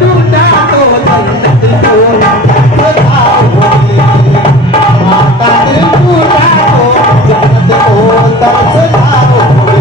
टूटा तो जन्नत को सजाओगे, माता दिल टूटा तो जन्नत को सजाओगे।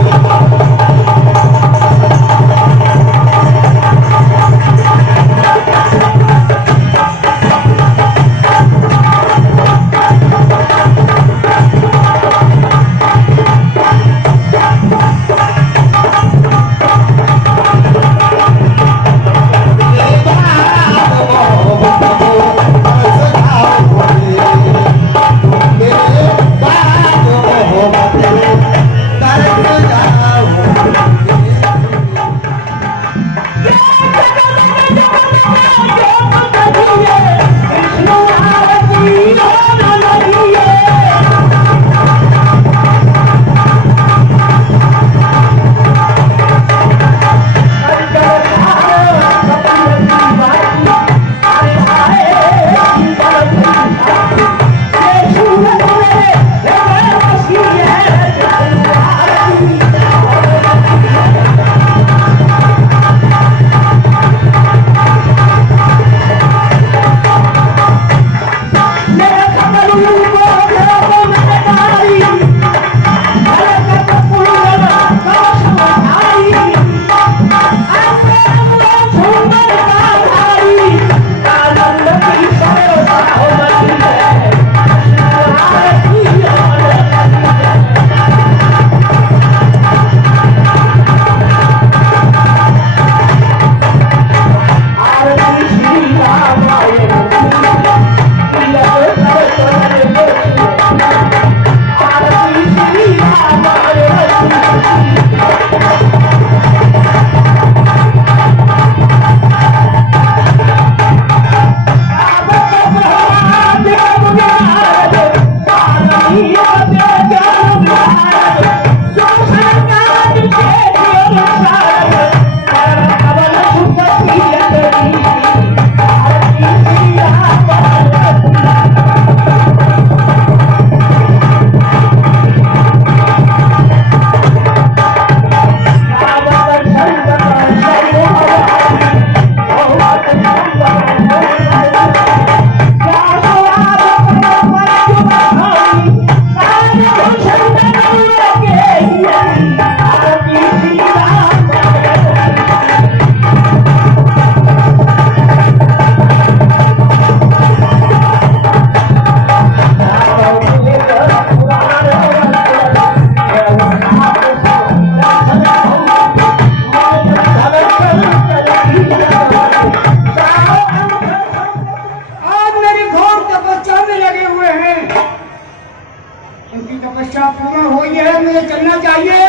तपस्या पूर्ण हुई है, मुझे चलना चाहिए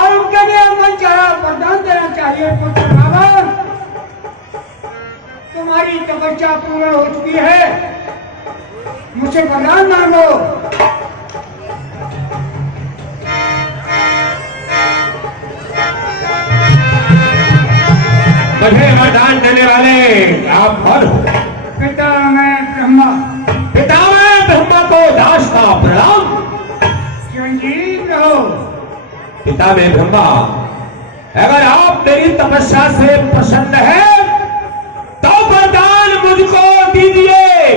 और उनके लिए मन चाहा वरदान देना चाहिए। पुत्र रावण, तुम्हारी तपस्या पूर्ण हो चुकी है, मुझे वरदान मांगो। मुझे वरदान देने वाले आप कौन हो? पिता मैं ब्रह्मा। पिता मैं ब्रह्मा को दास का प्रणाम। चिरंजीव रहो। पिता में ब्रह्मा, अगर आप मेरी तपस्या से प्रसन्न हैं तो वरदान मुझको दीजिए।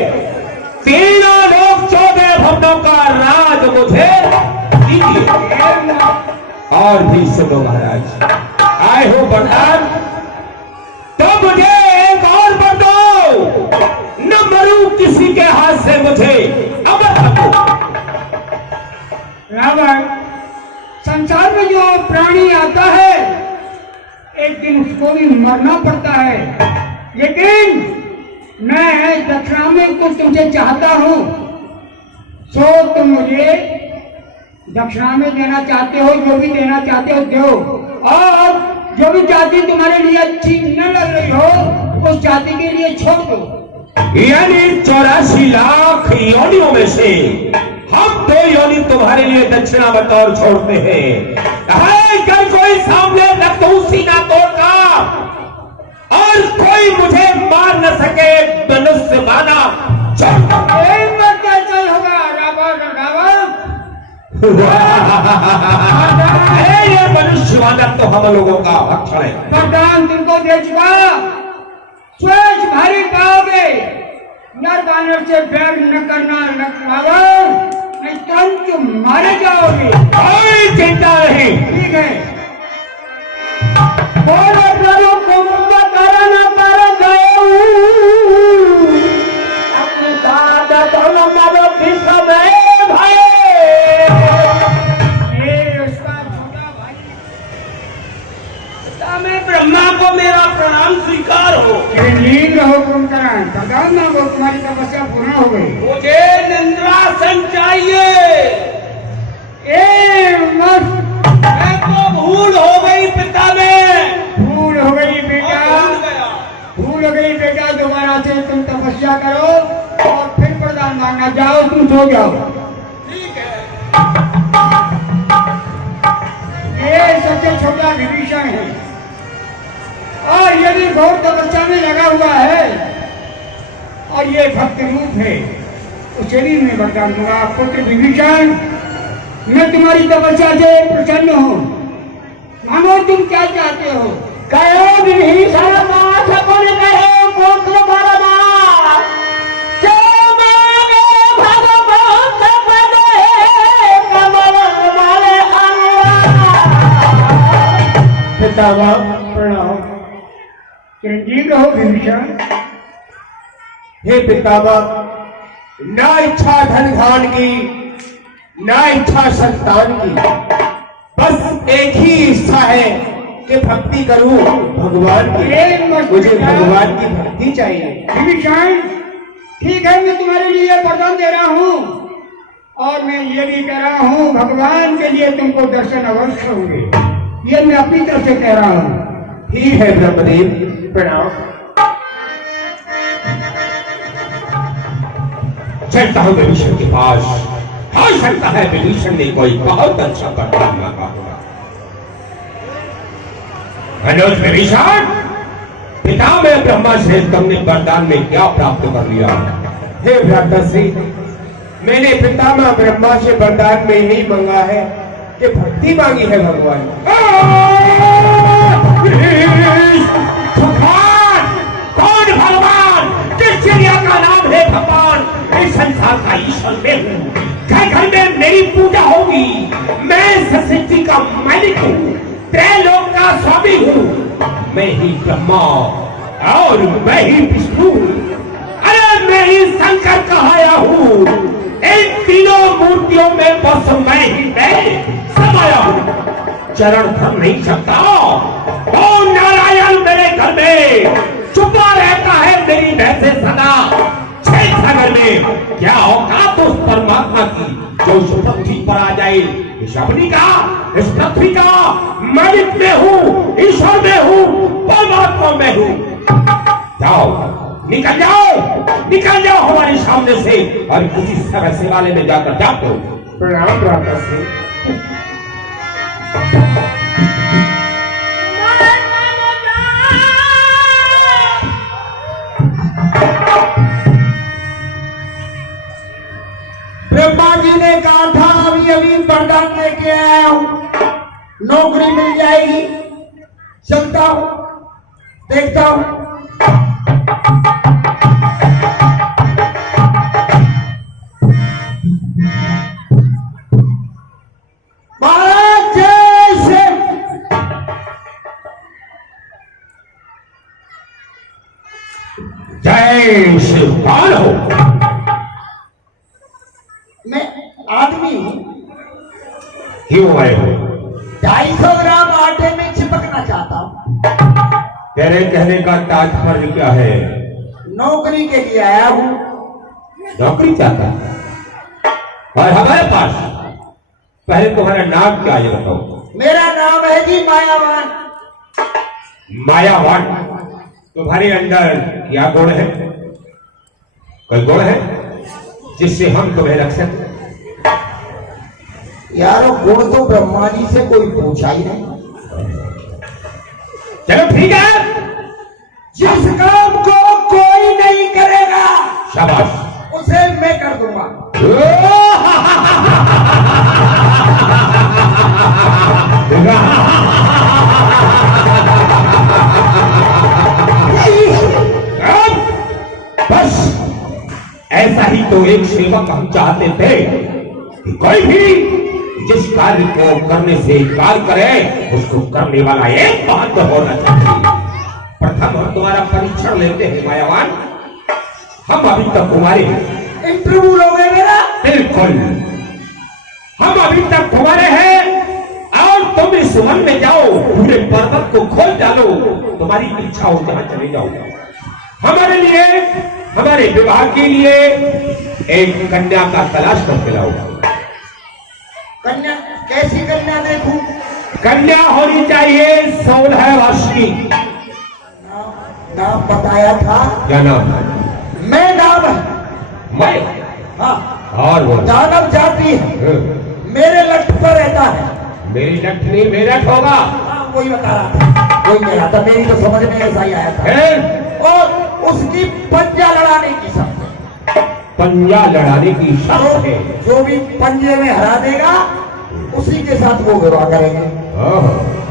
तीनों लोग 14 भवनों का राज मुझे दीजिए। और भी सुनो महाराज, आए हो वरदान तो मुझे एक और वर दो, न मरूं किसी के हाथ से, मुझे अमर रखो। रावण, संसार में जो प्राणी आता है एक दिन उसको भी मरना पड़ता है, लेकिन मैं दक्षिणा में कुछ तुमसे चाहता हूँ, सो तुम मुझे दक्षिणा में देना चाहते हो, जो भी देना चाहते हो दो। और जो भी जाति तुम्हारे लिए अच्छी न लग रही हो उस जाति के लिए छोड़ दो। यानी 84 लाख योनियों में से हम 2 योनि तुम्हारे लिए दक्षिणा बतौर छोड़ते हैं। अगर कोई सामने न तो सीना तोड़ता और कोई मुझे मार न सके, मनुष्य माना चल होगा रावण। रावण ये मनुष्य शिवानंद तो हम लोगों का भक्षण है। वरदान तुमको दे चुका, स्वेच भारी पाओगे। नर बानर से बैर न करना, न रावण, नहीं तुरंत मारे जाओगे। कोई चिंता नहीं। ठीक है। बोलो प्रभु कुंभकर्ण पर गए, अपनी सादत न मरो विश्व में भाई। ये उसका छोटा भाई। पिता में ब्रह्मा को मेरा प्रणाम स्वीकार हो। लीन रहो कुंभकर्ण, प्रदान मांगो, तुम्हारी तपस्या पूर्ण हो गई। मुझे निंद्रासन चाहिए। मैं तो भूल हो गई पिता में। भूल हो गई बेटा, भूल हो गई बेटा। दोबारा से तुम तपस्या करो और फिर प्रदान मांगना। जाओ तुम सो जाओ। ठीक है। ये सबसे छोटा विभीषण है और ये भी बहुत तपस्या में लगा हुआ है और ये भक्त रूप है। उसे भी मैं वरदान दूंगा। पुत्र विभीषण, मैं तुम्हारी तपस्या से प्रसन्न हूँ। मानो तुम क्या चाहते हो। कहो विभीषण नाथ पुन कहे पुत्र परमार, जो मांगे भगवंत पदे कमल वाले अनुराग। पितामह प्रणाम। चिरंजीव रहो विभीषण। हे पितामह, ना इच्छा धन धान की, ना इच्छा संतान की, बस एक ही इच्छा है कि भक्ति करूं भगवान की। मुझे भगवान की भक्ति चाहिए। विभीषण, ठीक है, मैं तुम्हारे लिए वरदान दे रहा हूँ और मैं ये भी कह रहा हूँ भगवान के लिए तुमको दर्शन अवश्य होंगे। ये मैं अपनी तरफ से कह रहा हूँ। ठीक है ब्रह्मदेव, प्रणाम। चलता हूँ विभीषण के पास। हो सकता है विभीषण ने कोई बहुत अच्छा वरदान मांगा होगा। अनुज विभीषण, पिता में ब्रह्मा से तुमने वरदान में क्या प्राप्त कर लिया? हे भ्राताश्री, मैंने पितामह ब्रह्मा से वरदान में यही मांगा है कि भक्ति मांगी है भगवान। कौन भगवान? किस चिड़िया का नाम है भगवान? इस संसार का ईश्वर मैं हूँ। घर घर में मेरी पूजा होगी। मैं सृष्टि का मालिक हूँ, त्रैलोक का स्वामी हूँ। मैं ही ब्रह्मा और मैं ही विष्णु, अरे मैं ही शंकर कहाया हूँ। इन तीनों मूर्तियों में बस मैं ही समाया हूँ। चरण धर नहीं सकता। ओ नारायण मेरे घर में छुपा रहता है मेरी वैसे सदा। छह सागर में क्या औकात उस परमात्मा की जो इस पृथ्वी पर आ जाए। इस अपनी का, इस पृथ्वी का मालिक में हूँ, ईश्वर में हूँ, परमात्मा में हूँ। जाओ, निकल जाओ, निकल जाओ हमारे सामने से और किसी समय से वाले में जाकर जाते हो। प्रणाम भ्राताश्री। ब्रह्मा जी ने कहा था अभी अभी वरदान लेके आया हूं, नौकरी मिल जाएगी। चलता हूं, देखता हूं। महाराज जय सिंह। जय शिव। कौन हो? मैं आदमी हूं। क्यों आए हो? 250 ग्राम आटे में चिपकना चाहता हूं। तेरे कहने का तात्पर्य क्या है? नौकरी के लिए आया हूं। नौकरी चाहता है और हमारे पास पहले तुम्हारा नाम क्या है बताओ। मेरा नाम है जी मायावान। मायावान। तुम्हारे अंदर क्या गुण है? कोई गुण है जिससे हम तुम्हें रख सकते? यारो गुण तो ब्रह्मा जी से कोई पूछा ही नहीं। चलो ठीक है, जिस काम को कोई नहीं करेगा शाबाश, उसे मैं कर दूंगा। तो एक सेवक हम चाहते थे कि कोई भी जिस कार्य को करने से इनकार करे उसको करने वाला एक बात होना चाहिए। प्रथम हम तुम्हारा परीक्षण लेते हैं मायावान। हम अभी तक तुम्हारे इंटरव्यू लोगे मेरा? बिल्कुल, हम अभी तक तुम्हारे हैं और तुम इस वन में जाओ, पूरे पर्वत को खोल डालो, तुम्हारी इच्छा हो जहां चले जाओ। हमारे लिए, हमारे विवाह के लिए एक कन्या का तलाश करके लाओ। कन्या? कैसी कन्या देखूं? कन्या होनी चाहिए 16 वर्ष की। नाम बताया था? क्या नाम है? मैं नाम है। मैं? हाँ। और वो दानव जाति है, मेरे लट पर रहता है। मेरी लठ नहीं मेरठ होगा। हाँ, वही बता रहा था, वही कह रहा था, मेरी तो समझ में ऐसा ही आया था। और उसकी पंजा लड़ाने की शर्त है। पंजा लड़ाने की शर्त है? जो भी पंजे में हरा देगा उसी के साथ वो विवाह करेंगे।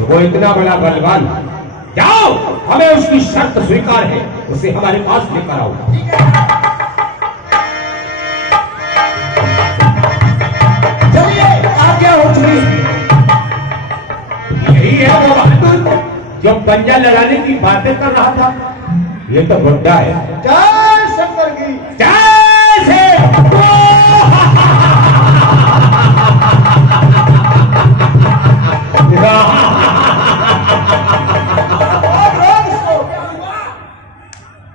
वो इतना बड़ा बलवान। जाओ, हमें उसकी शर्त स्वीकार है, उसे हमारे पास लेकर आओ। चलिए, आज्ञा हो चुकी। यही है वो बहादुर जो पंजा लड़ाने की बातें कर रहा था। ये तो बुड्ढा है। जय शंकर की जय श्री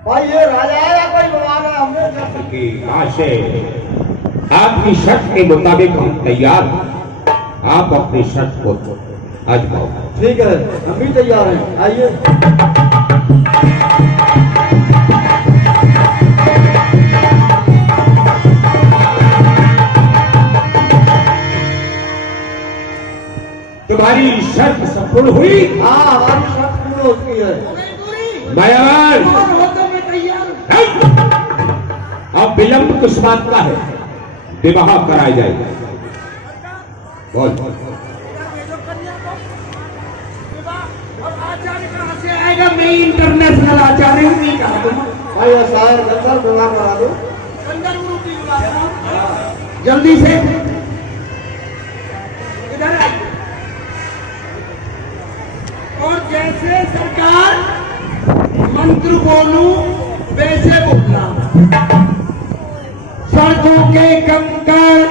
भाई, ये राजा है या कोई भगवान है? हमने की आशे आपकी शर्त के मुताबिक हम तैयार हैं। आप अपनी शर्त को आजमाओ। ठीक है, हम भी तैयार हैं, आइए। तुम्हारी शर्त सफल हुई? हाँ, हमारी शर्त पूरी होती है। मायावान, मैं तैयार हूं। अब विलंब किस बात का है? विवाह कराया जाएगा। बोल। आचार्य कहाँ से आएगा? मैं इंटरनेशनल आचार्य हूँ। नहीं कहा तुम भाई, साहब गंदर विवाह करा दो। गंदर गुरु की विवाह कराओ जल्दी से। इधर आइए। और जैसे सरकार मंत्र बोलूं वैसे बोलना। सड़कों के कंकड़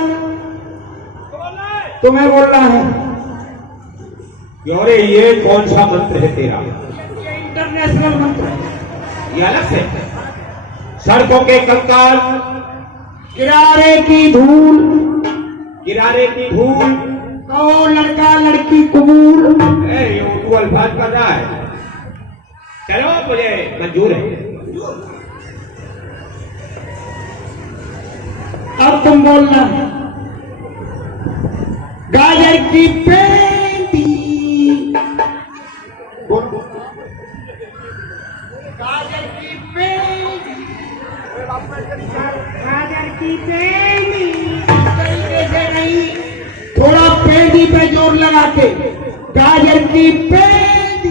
तुम्हें बोलना है। क्यों रे, ये कौन सा मंत्र है तेरा? ये इंटरनेशनल मंत्र है। ये अलग से सड़कों के कंकाल, किनारे की धूल, किनारे की धूल, कहो लड़का लड़की कबूल। ये उर्दू अल्फाज कर रहा है। चलो, मुझे मंजूर है। अब तुम बोलना। गाजर की पेंटी, गाजर की पेंटी, गाजर की पेंटी। तरीके से नहीं, थोड़ा पेंटी पे जोर लगा के। गाजर की पेंटी,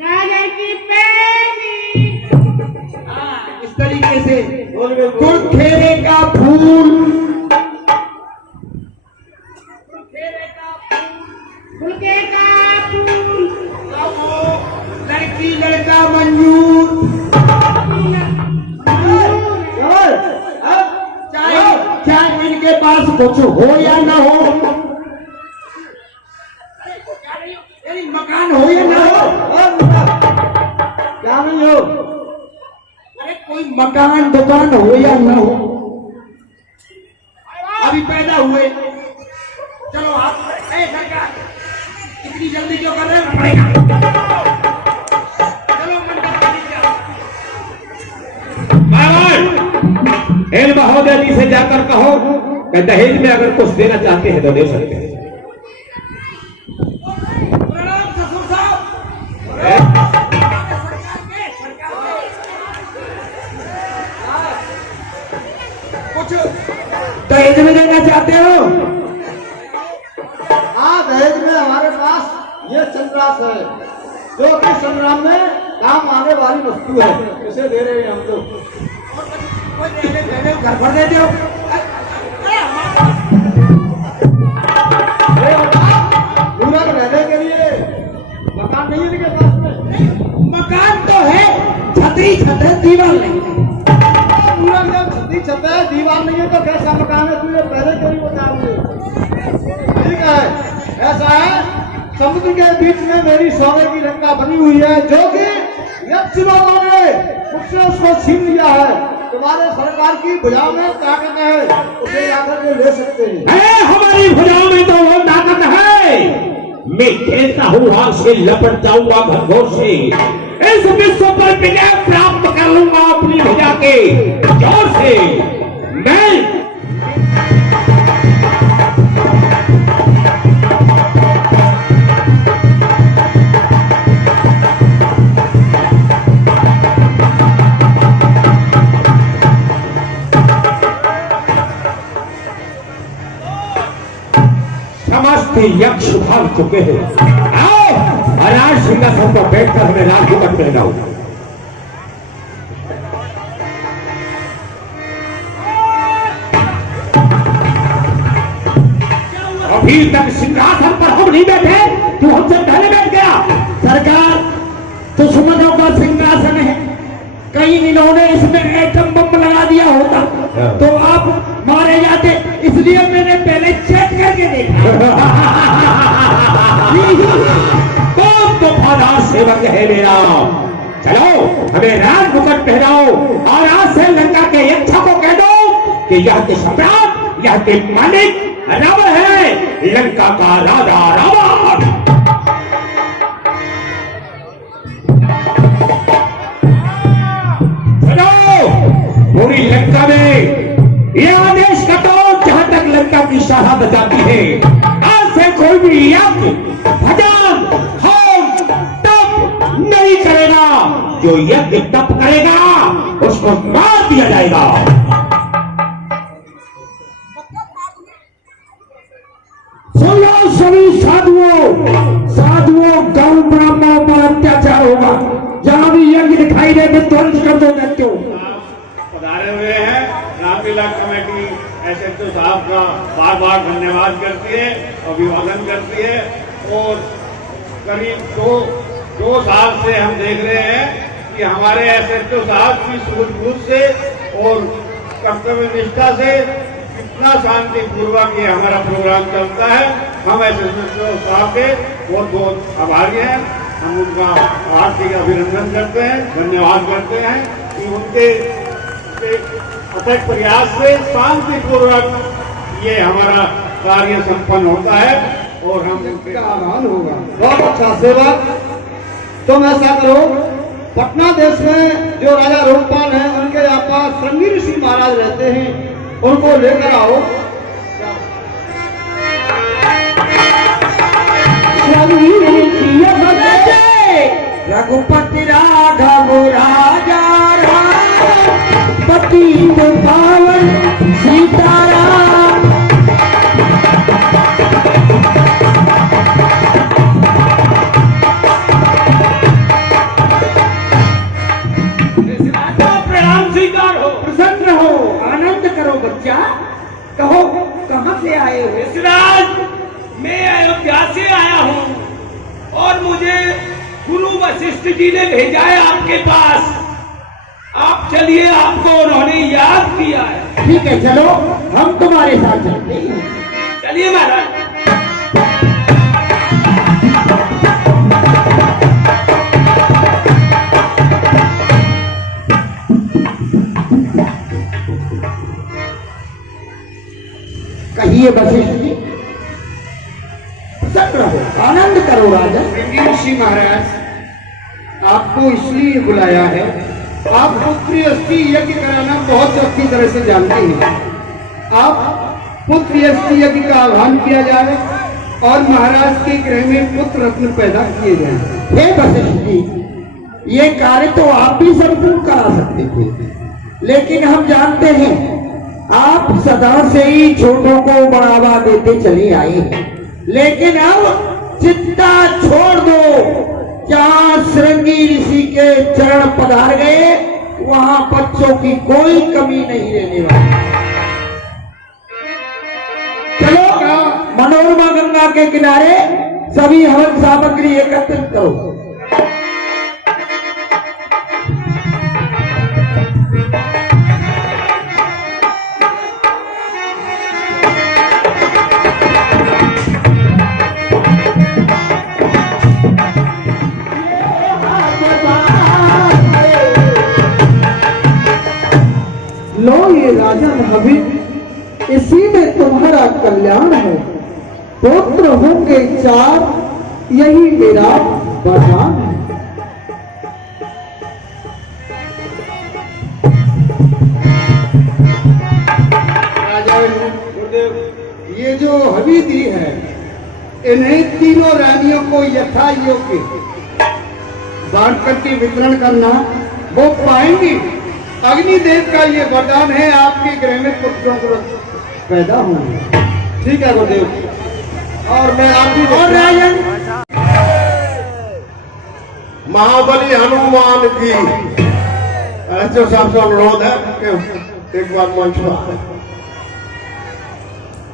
गाजर की पेंटी। हाँ, इस तरीके से। गुलखेरे का फूल, गुलखे का फूल, लड़की लड़का मंजूर। चाहे इनके पास कुछ हो या ना हो, यानी मकान हो या ना हो, क्या नहीं हो, अरे कोई मकान दुकान हो या ना हो, अभी पैदा हुए। चलो आप सरकार इतनी जल्दी क्यों कर रहे हैं? पड़ेगा। चलो इन महोदय जी से जाकर कहो कि दहेज में अगर कुछ देना चाहते हैं तो दे सकते हैं। प्रणाम ससुर साहब। कुछ दहेज में देना चाहते हो? हाँ, दहेज में हमारे पास ये चंद्रास है जो कि संग्राम में काम आने वाली वस्तु है। इसे दे रहे हैं हम लोग। घर पर दे दो। पूरा रहने के लिए मकान नहीं है इनके पास में। मकान तो है, छतरी छत है, दीवार नहीं है। पूरा जब छती छत है, दीवार नहीं है तो कैसा मकान है? तुझे पहले कहीं बता मुझे। ठीक है, ऐसा है, समुद्र के बीच में मेरी सोने की लंका बनी हुई है, जो कि यक्ष लोगों ने मुझसे उसको छीन लिया है। तुम्हारे सरकार की भुजाओं में ताकत है, उसे आकर के ले सकते हैं। हमारी भुजाओं में तो वो ताकत है। मैं खेलता हूँ आग से, लपट जाऊंगा घनघोर से, इस विश्व पर विजय प्राप्त कर लूंगा अपनी भुजा के जोर से। मैं समस्त यक्ष भाग चुके हैं। आओ राज सिंहासन पर बैठकर हमें राज मुकुट पहनाओ। अभी तक सिंहासन पर हम नहीं बैठे, तू हमसे पहले बैठ गया। सरकार, दुश्मनों का सिंहासन है, कहीं इन्होंने इसमें एटम बम लगा दिया होता तो आप मारे जाते, इसलिए मैंने पहले चेक करके देखा। बहुत वफादार सेवक है मेरा। चलो हमें राज मुकुट पहनाओ और आज से लंका के यक्षा को कह दो कि यह के सम्राट, यह के मालिक रावण है, लंका का राजा रावण। पूरी लंका में यह आदेश कर दो, जहां तक लंका की शहादत जाती है, आज से कोई भी यज्ञ, भजन, होम, तप नहीं करेगा। जो यज्ञ तप करेगा उसको मार दिया जाएगा। सुन लो सभी साधुओं, गौ ब्राह्मणों पर अत्याचार होगा। जहां भी यज्ञ दिखाई दे ध्वंस कर दो दैत्यों। पधारे हुए हैं। रामलीला कमेटी एसएचओ साहब का बार बार धन्यवाद करती है, अभिवादन करती है। और करीब दो साल से हम देख रहे हैं कि हमारे एसएचओ साहब की सूझबूझ से और कर्तव्य निष्ठा से कितना शांतिपूर्वक ये हमारा प्रोग्राम चलता है। हम एसएचओ साहब के बहुत बहुत आभारी हैं। हम उनका हार्दिक अभिनंदन करते हैं, धन्यवाद करते हैं कि उनके अथक प्रयास से शांतिपूर्वक ये हमारा कार्य संपन्न होता है और हम उनका आह्वान होगा। बहुत अच्छा सेवक, तुम ऐसा करो, पटना देश में जो राजा रोमपाल हैं, उनके यहाँ पास श्रृंगी ऋषि महाराज रहते हैं, उनको लेकर आओ। रघुपति राघव राजा पतित पावन सीताराम। प्रणाम स्वीकार हो, प्रसन्न हो, आनंद करो बच्चा। कहो कहाँ से आए हो? यशराज, मैं अयोध्या से आया हूँ और मुझे गुरु वशिष्ठ जी ने भेजा है आपके पास। आप चलिए, आपको उन्होंने याद किया है। ठीक है, चलो हम तुम्हारे साथ चलते हैं। चलिए महाराज। कहिए वशिष्ठ जी, प्रसन्न रहो, आनंद करो राजा। श्रृंगी ऋषि महाराज, आपको इसलिए बुलाया है, आप पुत्री अस्थि यज्ञ कराना बहुत अच्छी तरह से जानते हैं। आप पुत्र अस्थि यज्ञ का आह्वान किया जाए और महाराज के गृह में पुत्र रत्न पैदा किए जाए। हे वशिष्ठ जी, ये कार्य तो आप भी संपूर्ण करा सकते थे, लेकिन हम जानते हैं आप सदा से ही छोटों को बढ़ावा देते चले आए हैं। लेकिन अब चिंता छोड़ दो, जहाँ श्रृंगी ऋषि के चरण पधार गए वहां बच्चों की कोई कमी नहीं रहने वाली। चलो मनोरमा गंगा के किनारे सभी हवन सामग्री एकत्रित करो। लो ये राजन हबीब, इसी में तुम्हारा कल्याण है। पुत्र होंगे 4, यही मेरा वरदान है। राजा गुरुदेव, ये जो हवेली है, इन्हें तीनों रानियों को यथा योग्य बांट करके वितरण करना वो पाएंगी। अग्निदेव का ये वरदान है, आपके गृह में पुत्रों को पैदा होंगे। ठीक है गुरुदेव। और मैं आप भी और राजन महाबली हनुमान की ऐसे साहब से अनुरोध है कि एक बार मंच पर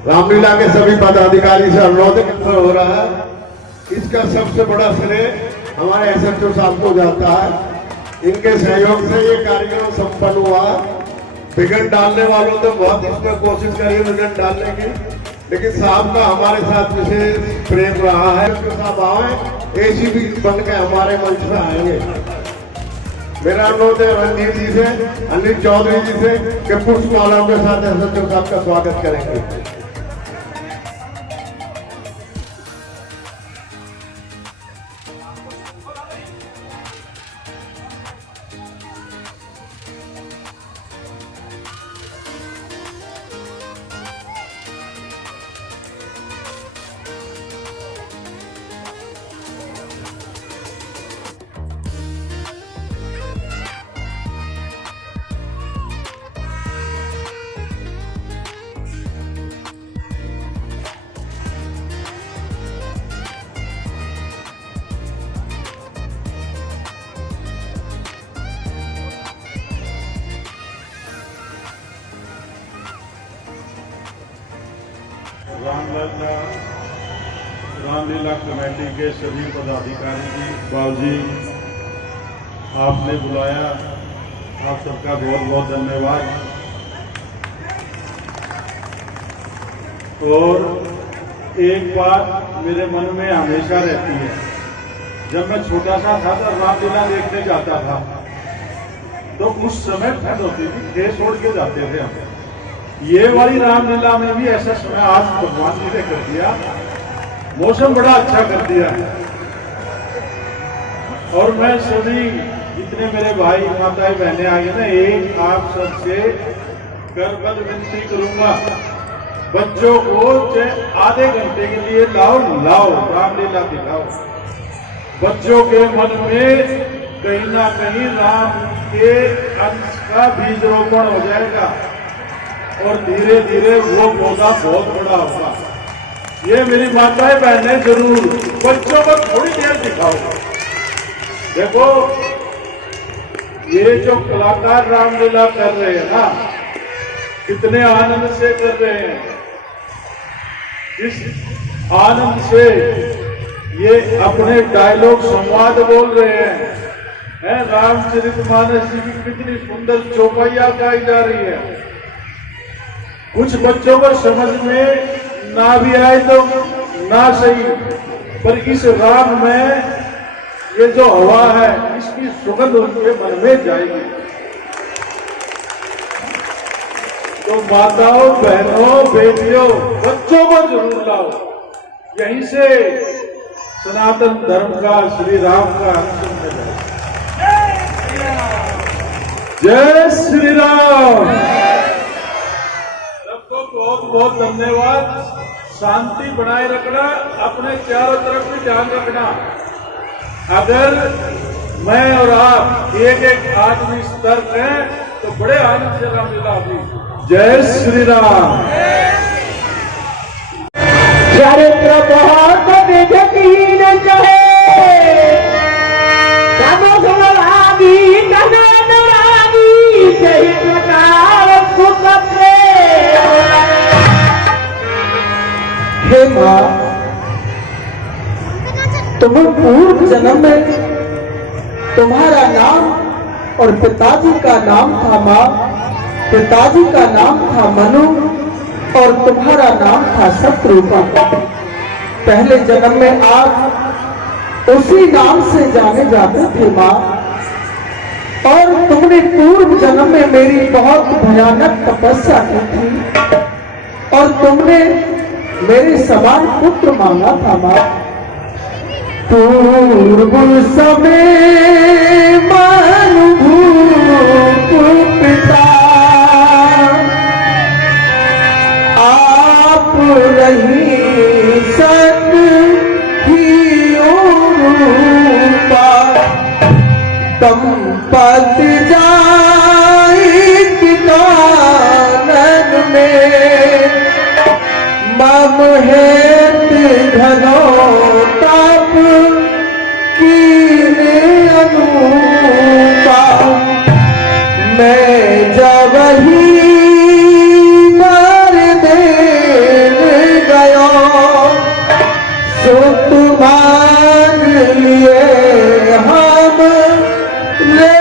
रामलीला के सभी पदाधिकारी से अनुरोध हो रहा है। इसका सबसे बड़ा श्रेय हमारे एसएचओ साहब को जाता है। इनके सहयोग से ये कार्यक्रम संपन्न हुआ। विघ्न डालने वालों ने बहुत इसमें कोशिश करी विघ्न डालने की, लेकिन साहब का हमारे साथ विशेष प्रेम रहा है। तो साहब आए, एसीपी बन के हमारे मंच पे आएंगे। मेरा अनुरोध है रणधीर जी से, अनिल चौधरी जी से कि पुष्पमालाओं के साथ एसएचओ साहब का स्वागत करेंगे। रामलीला कमेटी के सभी पदाधिकारी जी, बाबूजी, आपने बुलाया, आप सबका बहुत बहुत धन्यवाद। और एक बात मेरे मन में हमेशा रहती है, जब मैं छोटा सा था तो रामलीला देखने जाता था, तो उस समय ठंड होती थी, खेत छोड़ के जाते थे हम। ये वाली रामलीला में भी ऐसा समय आज भगवान जी ने कर दिया, मौसम बड़ा अच्छा कर दिया है। और मैं सभी जितने मेरे भाई माताएं बहनें आई है ना, एक आप सबसे करबद्ध विनती करूंगा, बच्चों को आधे घंटे के लिए लाओ रामलीला दिखाओ। बच्चों के मन में कहीं ना कहीं राम के अंश का बीज रोपण हो जाएगा और धीरे धीरे वो पौधा बहुत बड़ा होगा। ये मेरी माताएं बहनें जरूर बच्चों को थोड़ी देर दिखाओ। देखो ये जो कलाकार रामलीला कर रहे हैं ना, कितने आनंद से कर रहे हैं। इस आनंद से ये अपने डायलॉग संवाद बोल रहे हैं। रामचरितमानस जी की कितनी सुंदर चौपाइयां गाई जा रही है। कुछ बच्चों को समझ में ना भी आए तो ना सही, पर इस राम में ये जो हवा है, इसकी सुगंध उनके मन में जाएगी। तो माताओं, बहनों, बेटियों, बच्चों को जरूर लाओ। यहीं से सनातन धर्म का, श्री राम का अंश है। जय श्री राम। सबको बहुत बहुत धन्यवाद। शांति बनाए रखना, अपने चारों तरफ भी ध्यान रखना। अगर मैं और आप एक एक आदमी सतर्क हैं तो बड़े आनंद से रामलीला होगी। जय श्री राम। चरित्र बहुत विधहीन कहे, तब सुनवागी कनन रागी। हे माँ, तुम्हें पूर्व जन्म में तुम्हारा नाम और पिताजी का नाम था माँ। पिताजी का नाम था मनु और तुम्हारा नाम था शत्रुघ्न। पहले जन्म में आप उसी नाम से जाने जाते थे माँ, और तुमने पूर्व जन्म में मेरी बहुत भयानक तपस्या की थी और तुमने मेरे समान पुत्र मांगा था माँ। पूर्व समय मनुभूत पिता आप रही सखी रूपा, दंपति जाई कानन में मम हेत घनो ताप कीने अनुपा। मैं जब ही मर देन गयो सो तुम्हार लिए हम ले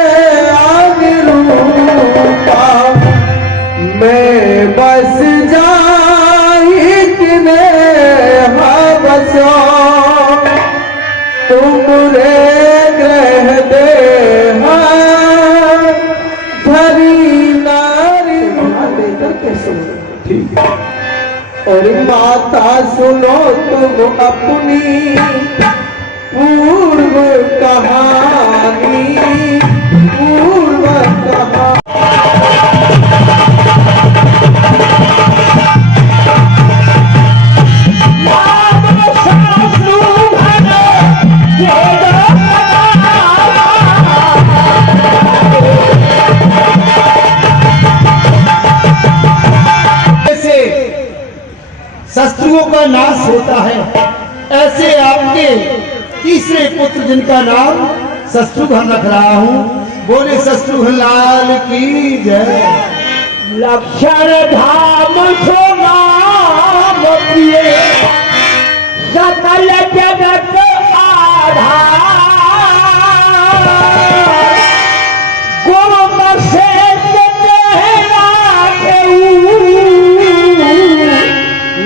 रूपा। मैं बस जाई किने बसो तुम रे ग्रह दे धरी नारी लेकर के सुनो। ठीक है। और माता सुनो तुम अपनी पूर्व कहानी, पूर्व कहानी। शत्रुओं का नाश होता है, ऐसे आपके तीसरे पुत्र जिनका नाम शत्रुघ्न रख रहा हूं। बोले शत्रुघ्न लाल की जय। लक्षण धाम सो नाम प्रिय सकल जगत आधार, गुरु वशिष्ठ तेरा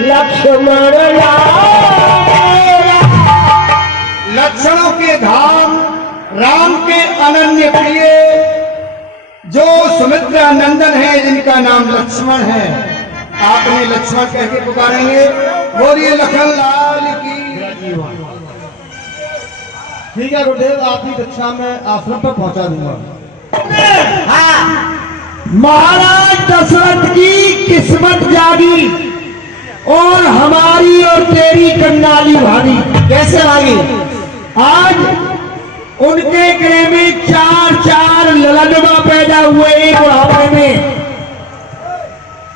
लक्ष्मण लक्षणों के धाम राम के अनन्य प्रिय जो सुमित्रा नंदन है, जिनका नाम लक्ष्मण है, आपने लक्ष्मण कह के पुकारेंगे। बोलिए लखन लाल की। ठीक है गुरुदेव, आपकी कक्षा में आश्रम पर पहुंचा दूंगा। महाराज दशरथ की किस्मत जागी और हमारी और तेरी कंगाली भागी। कैसे भागी? आज उनके गृह में 4 ललनवा पैदा हुए एक बुढ़ापे में,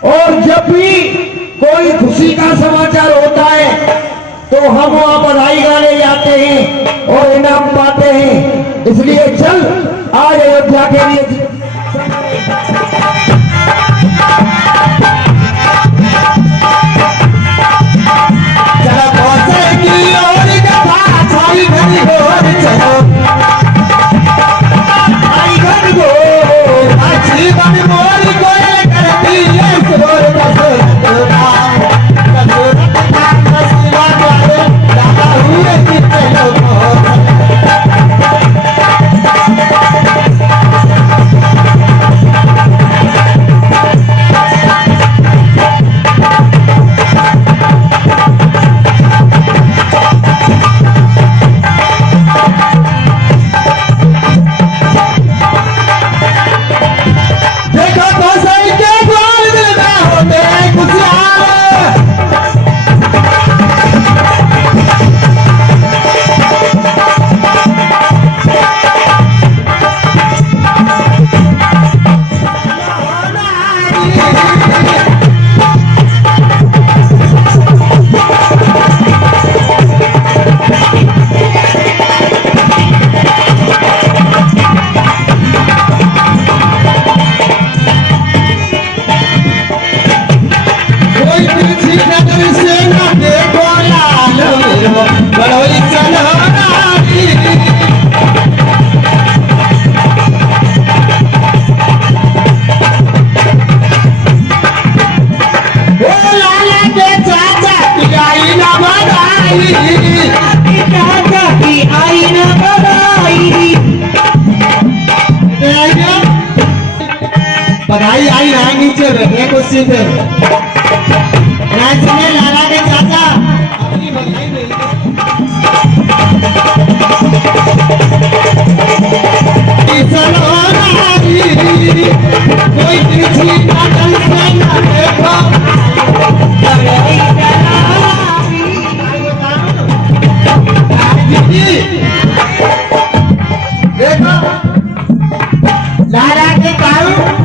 और जब भी कोई खुशी का समाचार होता है तो हम वहां बधाई गाने जाते हैं और इनाम पाते हैं। इसलिए चल आज अयोध्या के लिए बधाई आई है नीचे बैठे कुर्सी पे नाच में लाला के चाचा अपनी बधाई कोई किसी बादल से न देखो देखो लाला के कारू